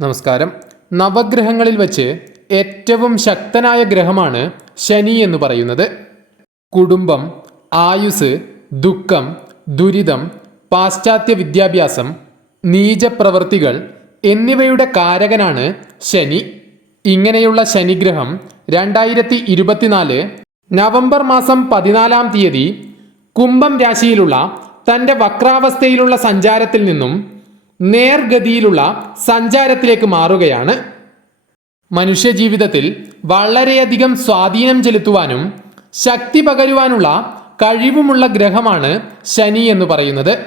നമസ്കാരം. നവഗ്രഹങ്ങളിൽ വച്ച് ഏറ്റവും ശക്തനായ ഗ്രഹമാണ് ശനി എന്ന് പറയുന്നത്. കുടുംബം ആയുസ് ദുഃഖം ദുരിതം പാശ്ചാത്യ വിദ്യാഭ്യാസം നീചപ്രവൃത്തികൾ എന്നിവയുടെ കാരകനാണ് ശനി. ഇങ്ങനെയുള്ള ശനിഗ്രഹം രണ്ടായിരത്തി ഇരുപത്തിനാല് നവംബർ മാസം പതിനാലാം തീയതി കുംഭം രാശിയിലുള്ള തന്റെ വക്രാവസ്ഥയിലുള്ള സഞ്ചാരത്തിൽ നിന്നും നേർഗതിയിലുള്ള സഞ്ചാരത്തിലേക്ക് മാറുകയാണ്. മനുഷ്യജീവിതത്തിൽ വളരെയധികം സ്വാധീനം ചെലുത്തുവാനും ശക്തി പകരുവാനുള്ള കഴിവുമുള്ള ഗ്രഹമാണ് ശനി എന്ന് പറയുന്നത്.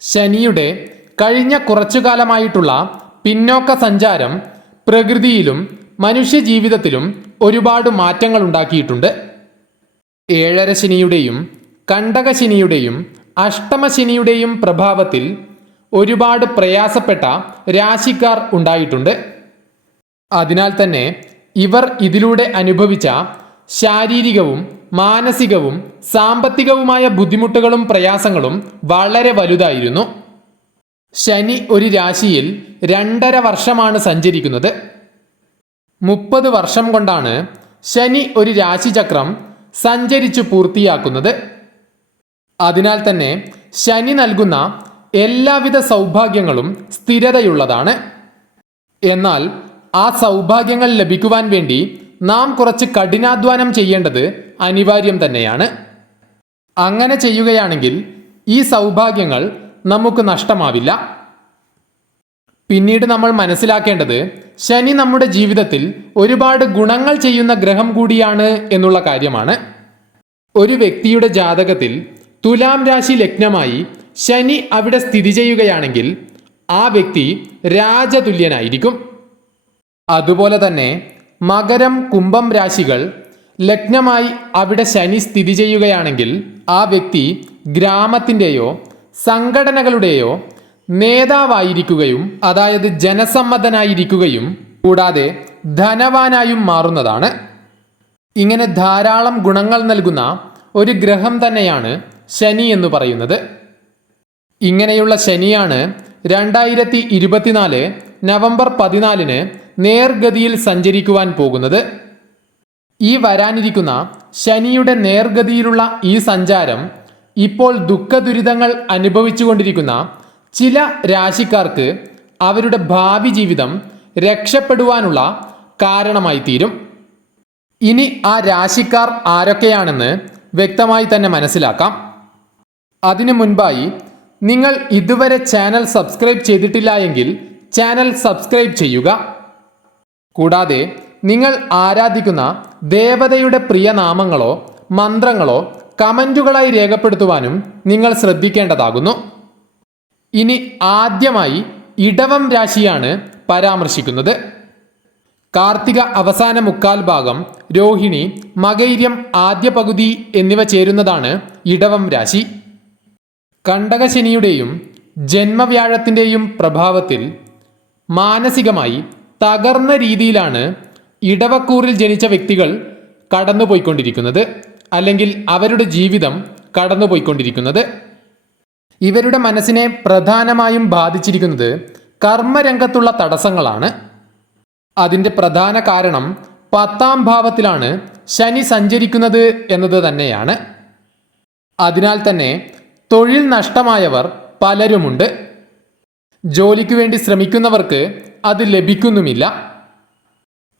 ശനിയുടെ കഴിഞ്ഞ കുറച്ചു കാലമായിട്ടുള്ള പിന്നോക്ക സഞ്ചാരം പ്രകൃതിയിലും മനുഷ്യജീവിതത്തിലും ഒരുപാട് മാറ്റങ്ങൾ ഉണ്ടാക്കിയിട്ടുണ്ട്. ഏഴര ശനിയുടെയും കണ്ടകശനിയുടെയും അഷ്ടമശനിയുടെയും പ്രഭാവത്തിൽ ഒരുപാട് പ്രയാസപ്പെട്ട രാശിക്കാർ ഉണ്ടായിട്ടുണ്ട്. അതിനാൽ തന്നെ ഇവർ ഇതിലൂടെ അനുഭവിച്ച ശാരീരികവും മാനസികവും സാമ്പത്തികവുമായ ബുദ്ധിമുട്ടുകളും പ്രയാസങ്ങളും വളരെ വലുതായിരുന്നു. ശനി ഒരു രാശിയിൽ രണ്ടര വർഷമാണ് സഞ്ചരിക്കുന്നത്. മുപ്പത് വർഷം കൊണ്ടാണ് ശനി ഒരു രാശിചക്രം സഞ്ചരിച്ചു പൂർത്തിയാക്കുന്നത്. അതിനാൽ തന്നെ ശനി നൽകുന്ന എല്ലാവിധ സൗഭാഗ്യങ്ങളും സ്ഥിരതയുള്ളതാണ്. എന്നാൽ ആ സൗഭാഗ്യങ്ങൾ ലഭിക്കുവാൻ വേണ്ടി നാം കുറച്ച് കഠിനാധ്വാനം ചെയ്യേണ്ടത് അനിവാര്യം തന്നെയാണ്. അങ്ങനെ ചെയ്യുകയാണെങ്കിൽ ഈ സൗഭാഗ്യങ്ങൾ നമുക്ക് നഷ്ടമാവില്ല. പിന്നീട് നമ്മൾ മനസ്സിലാക്കേണ്ടത് ശനി നമ്മുടെ ജീവിതത്തിൽ ഒരുപാട് ഗുണങ്ങൾ ചെയ്യുന്ന ഗ്രഹം കൂടിയാണ് എന്നുള്ള കാര്യമാണ്. ഒരു വ്യക്തിയുടെ ജാതകത്തിൽ തുലാം രാശി ലഗ്നമായി ശനി അവിടെ സ്ഥിതി ചെയ്യുകയാണെങ്കിൽ ആ വ്യക്തി രാജതുല്യനായിരിക്കും. അതുപോലെ തന്നെ മകരം കുംഭം രാശികൾ ലഗ്നമായി അവിടെ ശനി സ്ഥിതി ചെയ്യുകയാണെങ്കിൽ ആ വ്യക്തി ഗ്രാമത്തിന്റെയോ സംഘടനകളുടെയോ നേതാവായിരിക്കുകയും അതായത് ജനസമ്മതനായിരിക്കുകയും കൂടാതെ ധനവാനായും മാറുന്നതാണ്. ഇങ്ങനെ ധാരാളം ഗുണങ്ങൾ നൽകുന്ന ഒരു ഗ്രഹം തന്നെയാണ് ശനി എന്ന് പറയുന്നത്. ഇങ്ങനെയുള്ള ശനിയാണ് രണ്ടായിരത്തി ഇരുപത്തിനാല് നവംബർ പതിനാലിന് നേർഗതിയിൽ സഞ്ചരിക്കുവാൻ പോകുന്നത്. ഈ വരാനിരിക്കുന്ന ശനിയുടെ നേർഗതിയിലുള്ള ഈ സഞ്ചാരം ഇപ്പോൾ ദുഃഖദുരിതങ്ങൾ അനുഭവിച്ചുകൊണ്ടിരിക്കുന്ന ചില രാശിക്കാർക്ക് അവരുടെ ഭാവി ജീവിതം രക്ഷപ്പെടുവാനുള്ള കാരണമായി തീരും ഇനി ആ രാശിക്കാർ ആരൊക്കെയാണെന്ന് വ്യക്തമായി തന്നെ മനസ്സിലാക്കാം. അതിനു മുൻപായി നിങ്ങൾ ഇതുവരെ ചാനൽ സബ്സ്ക്രൈബ് ചെയ്തിട്ടില്ല എങ്കിൽ ചാനൽ സബ്സ്ക്രൈബ് ചെയ്യുക. കൂടാതെ നിങ്ങൾ ആരാധിക്കുന്ന ദേവതയുടെ പ്രിയ നാമങ്ങളോ മന്ത്രങ്ങളോ കമന്റുകളായി രേഖപ്പെടുത്തുവാനും നിങ്ങൾ ശ്രദ്ധിക്കേണ്ടതാകുന്നു. ഇനി ആദ്യമായി ഇടവം രാശിയാണ് പരാമർശിക്കുന്നത്. കാർത്തിക അവസാന മുക്കാൽ ഭാഗം രോഹിണി മകൈര്യം ആദ്യ പകുതി എന്നിവ ചേരുന്നതാണ് ഇടവം രാശി. കണ്ടകശനിയുടെയും ജന്മവ്യാഴത്തിന്റെയും പ്രഭാവത്തിൽ മാനസികമായി തകർന്ന രീതിയിലാണ് ഇടവക്കൂറിൽ ജനിച്ച വ്യക്തികൾ കടന്നുപോയിക്കൊണ്ടിരിക്കുന്നത് അല്ലെങ്കിൽ അവരുടെ ജീവിതം കടന്നുപോയിക്കൊണ്ടിരിക്കുന്നത്. ഇവരുടെ മനസ്സിനെ പ്രധാനമായും ബാധിച്ചിരിക്കുന്നത് കർമ്മരംഗത്തുള്ള തടസ്സങ്ങളാണ്. അതിന്റെ പ്രധാന കാരണം പത്താം ഭാവത്തിലാണ് ശനി സഞ്ചരിക്കുന്നത് എന്നത് തന്നെയാണ്. അതിനാൽ തന്നെ തൊഴിൽ നഷ്ടമായവർ പലരുമുണ്ട്. ജോലിക്ക് വേണ്ടി ശ്രമിക്കുന്നവർക്ക് അത് ലഭിക്കുന്നുമില്ല.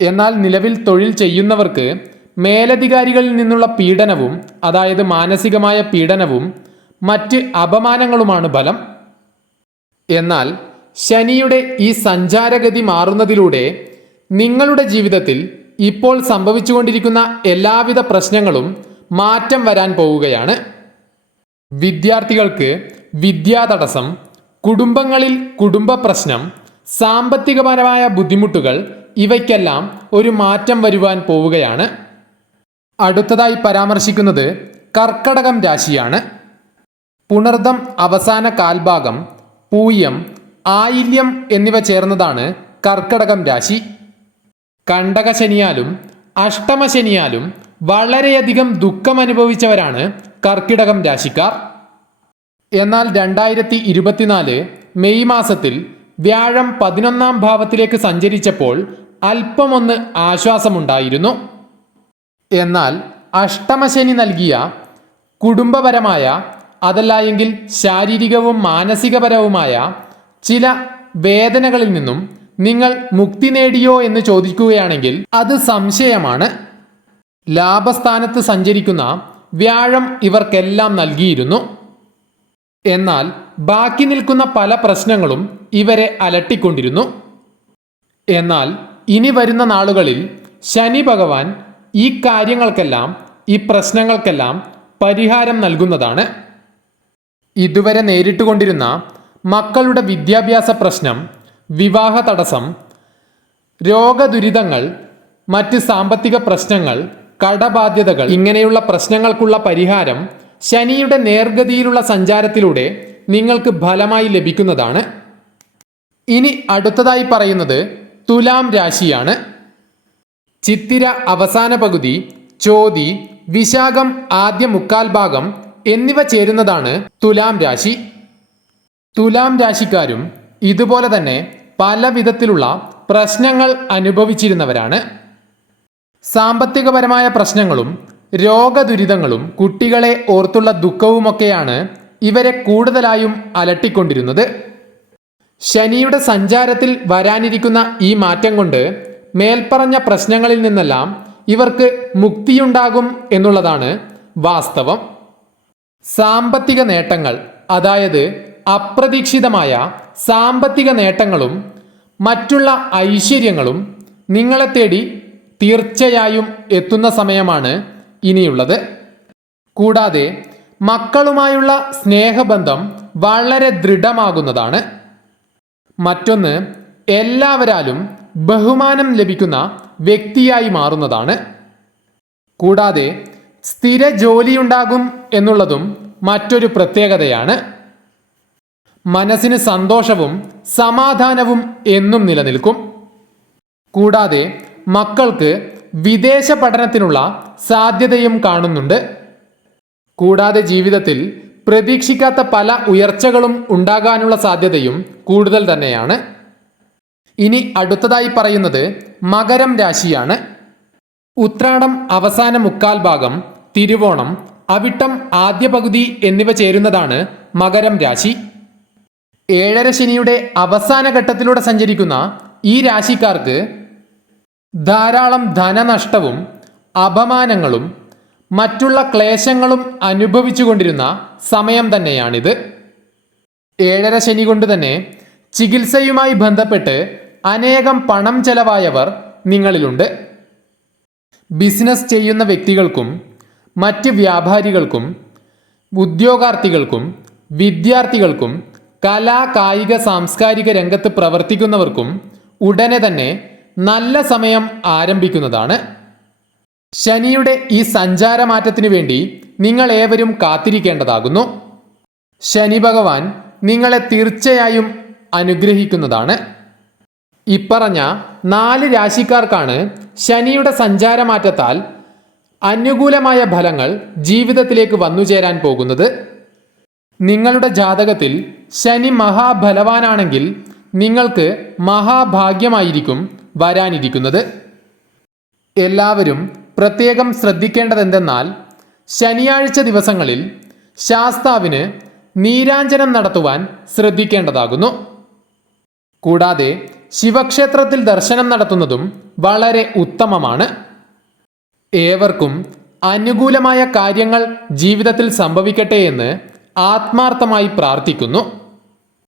എന്നാൽ നിലവിൽ തൊഴിൽ ചെയ്യുന്നവർക്ക് മേലധികാരികളിൽ നിന്നുള്ള പീഡനവും അതായത് മാനസികമായ പീഡനവും മറ്റ് അപമാനങ്ങളുമാണ് ഫലം. എന്നാൽ ശനിയുടെ ഈ സഞ്ചാരഗതി മാറുന്നതിലൂടെ നിങ്ങളുടെ ജീവിതത്തിൽ ഇപ്പോൾ സംഭവിച്ചുകൊണ്ടിരിക്കുന്ന എല്ലാവിധ പ്രശ്നങ്ങളും മാറ്റം വരാൻ പോവുകയാണ്. വിദ്യാർത്ഥികൾക്ക് വിദ്യാതടസ്സം കുടുംബങ്ങളിൽ കുടുംബ പ്രശ്നം സാമ്പത്തികപരമായ ബുദ്ധിമുട്ടുകൾ ഇവയ്ക്കെല്ലാം ഒരു മാറ്റം വരുവാൻ പോവുകയാണ്. അടുത്തതായി പരാമർശിക്കുന്നത് കർക്കടകം രാശിയാണ്. പുണർദം അവസാന കാൽഭാഗം പൂയം ആയില്യം എന്നിവ ചേർന്നതാണ് കർക്കടകം രാശി. കണ്ടകശനിയാലും അഷ്ടമശനിയാലും വളരെയധികം ദുഃഖം അനുഭവിച്ചവരാണ് കർക്കിടകം രാശിക്കാർ. എന്നാൽ രണ്ടായിരത്തി ഇരുപത്തിനാല് മെയ് മാസത്തിൽ വ്യാഴം പതിനൊന്നാം ഭാവത്തിലേക്ക് സഞ്ചരിച്ചപ്പോൾ അല്പമൊന്ന് ആശ്വാസമുണ്ടായിരുന്നു. എന്നാൽ അഷ്ടമശനി നൽകിയ കുടുംബപരമായ അതല്ല എങ്കിൽ ശാരീരികവും മാനസികപരവുമായ ചില വേദനകളിൽ നിന്നും നിങ്ങൾ മുക്തി നേടിയോ എന്ന് ചോദിക്കുകയാണെങ്കിൽ അത് സംശയമാണ്. ലാഭസ്ഥാനത്ത് സഞ്ചരിക്കുന്ന വ്യാഴം ഇവർക്കെല്ലാം നൽകിയിരുന്നു. എന്നാൽ ബാക്കി നിൽക്കുന്ന പല പ്രശ്നങ്ങളും ഇവരെ അലട്ടിക്കൊണ്ടിരുന്നു. എന്നാൽ ഇനി വരുന്ന നാളുകളിൽ ശനി ഭഗവാൻ ഈ കാര്യങ്ങൾക്കെല്ലാം ഈ പ്രശ്നങ്ങൾക്കെല്ലാം പരിഹാരം നൽകുന്നതാണ്. ഇതുവരെ നേരിട്ടുകൊണ്ടിരുന്ന മക്കളുടെ വിദ്യാഭ്യാസ പ്രശ്നം വിവാഹ തടസ്സം രോഗദുരിതങ്ങൾ മറ്റ് സാമ്പത്തിക പ്രശ്നങ്ങൾ കടബാധ്യതകൾ. ഇങ്ങനെയുള്ള പ്രശ്നങ്ങൾക്കുള്ള പരിഹാരം ശനിയുടെ നേർഗതിയിലുള്ള സഞ്ചാരത്തിലൂടെ നിങ്ങൾക്ക് ഫലമായി ലഭിക്കുന്നതാണ്. ഇനി അടുത്തതായി പറയുന്നത് തുലാം രാശിയാണ്. ചിത്തിര അവസാന പകുതി ചോതി വിശാഖം ആദ്യ മുക്കാൽ ഭാഗം എന്നിവ ചേരുന്നതാണ് തുലാം രാശി. തുലാം രാശിക്കാരും ഇതുപോലെ തന്നെ പല വിധത്തിലുള്ള പ്രശ്നങ്ങൾ അനുഭവിച്ചിരുന്നവരാണ്. സാമ്പത്തികപരമായ പ്രശ്നങ്ങളും രോഗദുരിതങ്ങളും കുട്ടികളെ ഓർത്തുള്ള ദുഃഖവുമൊക്കെയാണ് ഇവരെ കൂടുതലായും അലട്ടിക്കൊണ്ടിരുന്നത്. ശനിയുടെ സഞ്ചാരത്തിൽ വരാനിരിക്കുന്ന ഈ മാറ്റം കൊണ്ട് മേൽപ്പറഞ്ഞ പ്രശ്നങ്ങളിൽ നിന്നെല്ലാം ഇവർക്ക് മുക്തിയുണ്ടാകും എന്നുള്ളതാണ് വാസ്തവം. സാമ്പത്തിക നേട്ടങ്ങൾ അതായത് അപ്രതീക്ഷിതമായ സാമ്പത്തിക നേട്ടങ്ങളും മറ്റുള്ള ഐശ്വര്യങ്ങളും നിങ്ങളെ തേടി തീർച്ചയായും എത്തുന്ന സമയമാണ് ഇനിയുള്ളത്. കൂടാതെ മക്കളുമായുള്ള സ്നേഹബന്ധം വളരെ ദൃഢമാകുന്നതാണ്. മറ്റൊന്ന് എല്ലാവരാലും ബഹുമാനം ലഭിക്കുന്ന വ്യക്തിയായി മാറുന്നതാണ്. കൂടാതെ സ്ഥിര ജോലിയുണ്ടാകും എന്നുള്ളതും മറ്റൊരു പ്രത്യേകതയാണ്. മനസ്സിന് സന്തോഷവും സമാധാനവും എന്നും നിലനിൽക്കും. കൂടാതെ മക്കൾക്ക് വിദേശ പഠനത്തിനുള്ള സാധ്യതയും കാണുന്നുണ്ട്. കൂടാതെ ജീവിതത്തിൽ പ്രതീക്ഷിക്കാത്ത പല ഉയർച്ചകളും ഉണ്ടാകാനുള്ള സാധ്യതയും കൂടുതൽ തന്നെയാണ്. ഇനി അടുത്തതായി പറയുന്നത് മകരം രാശിയാണ്. ഉത്രാടം അവസാന മുക്കാൽ ഭാഗം തിരുവോണം അവിട്ടം ആദ്യ പകുതി എന്നിവ ചേരുന്നതാണ് മകരം രാശി. ഏഴര ശനിയുടെ അവസാന ഘട്ടത്തിലൂടെ സഞ്ചരിക്കുന്ന ഈ രാശിക്കാർക്ക് ധാരാളം ധനനഷ്ടവും അപമാനങ്ങളും മറ്റുള്ള ക്ലേശങ്ങളും അനുഭവിച്ചുകൊണ്ടിരുന്ന സമയം തന്നെയാണിത്. ഏഴര ശനി കൊണ്ട് തന്നെ ചികിത്സയുമായി ബന്ധപ്പെട്ട് അനേകം പണം ചെലവായവർ നിങ്ങളിലുണ്ട്. ബിസിനസ് ചെയ്യുന്ന വ്യക്തികൾക്കും മറ്റ് വ്യാപാരികൾക്കും ഉദ്യോഗാർത്ഥികൾക്കും വിദ്യാർത്ഥികൾക്കും കലാ കായിക സാംസ്കാരിക രംഗത്ത് പ്രവർത്തിക്കുന്നവർക്കും ഉടനെ തന്നെ നല്ല സമയം ആരംഭിക്കുന്നതാണ്. ശനിയുടെ ഈ സഞ്ചാരമാറ്റത്തിനു വേണ്ടി നിങ്ങൾ ഏവരും കാത്തിരിക്കേണ്ടതാകുന്നു. ശനി ഭഗവാൻ നിങ്ങളെ തീർച്ചയായും അനുഗ്രഹിക്കുന്നതാണ്. ഇപ്പറഞ്ഞ നാല് രാശിക്കാർക്കാണ് ശനിയുടെ സഞ്ചാരമാറ്റത്താൽ അനുകൂലമായ ഫലങ്ങൾ ജീവിതത്തിലേക്ക് വന്നുചേരാൻ പോകുന്നത്. നിങ്ങളുടെ ജാതകത്തിൽ ശനി മഹാബലവാനാണെങ്കിൽ നിങ്ങൾക്ക് മഹാഭാഗ്യമായിരിക്കും വരാനിരിക്കുന്നത്. എല്ലാവരും പ്രത്യേകം ശ്രദ്ധിക്കേണ്ടതെന്തെന്നാൽ ശനിയാഴ്ച ദിവസങ്ങളിൽ ശാസ്താവിന് നീരാഞ്ജനം നടത്തുവാൻ ശ്രദ്ധിക്കേണ്ടതാകുന്നു. കൂടാതെ ശിവക്ഷേത്രത്തിൽ ദർശനം നടത്തുന്നതും വളരെ ഉത്തമമാണ്. ഏവർക്കും അനുകൂലമായ കാര്യങ്ങൾ ജീവിതത്തിൽ സംഭവിക്കട്ടെ എന്ന് ആത്മാർത്ഥമായി പ്രാർത്ഥിക്കുന്നു.